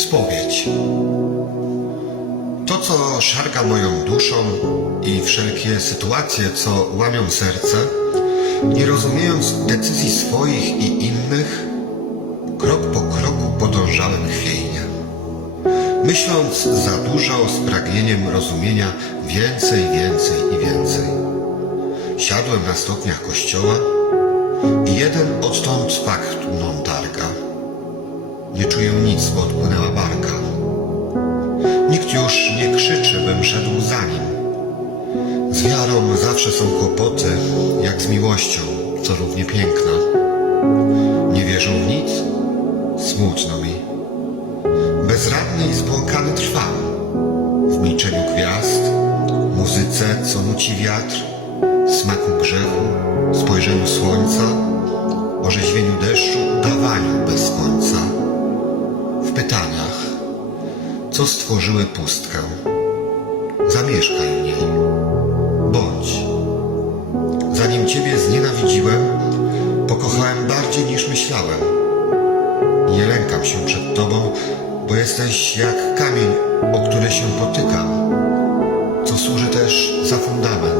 Spowiedź. To, co szarga moją duszą i wszelkie sytuacje, co łamią serce, nie rozumiejąc decyzji swoich i innych, krok po kroku podążałem chwiejnie. Myśląc za dużo z pragnieniem rozumienia więcej, więcej i więcej. Siadłem na stopniach kościoła i jeden odtąd fakt mną targa. Nie czuję nic, bo odpłynęła barka. Nikt już nie krzyczy, bym szedł za nim. Z wiarą zawsze są kłopoty, jak z miłością, co równie piękna. Nie wierzą w nic? Smutno mi. Bezradny i zbłąkany trwam. W milczeniu gwiazd, muzyce, co nuci wiatr, smaku grzechu, spojrzeniu słońca, orzeźwieniu deszczu, dawaniu bez pytaniach, co stworzyły pustkę. Zamieszkaj w niej. Bądź. Zanim Ciebie znienawidziłem, pokochałem bardziej niż myślałem. Nie lękam się przed Tobą, bo jesteś jak kamień, o który się potykam, co służy też za fundament.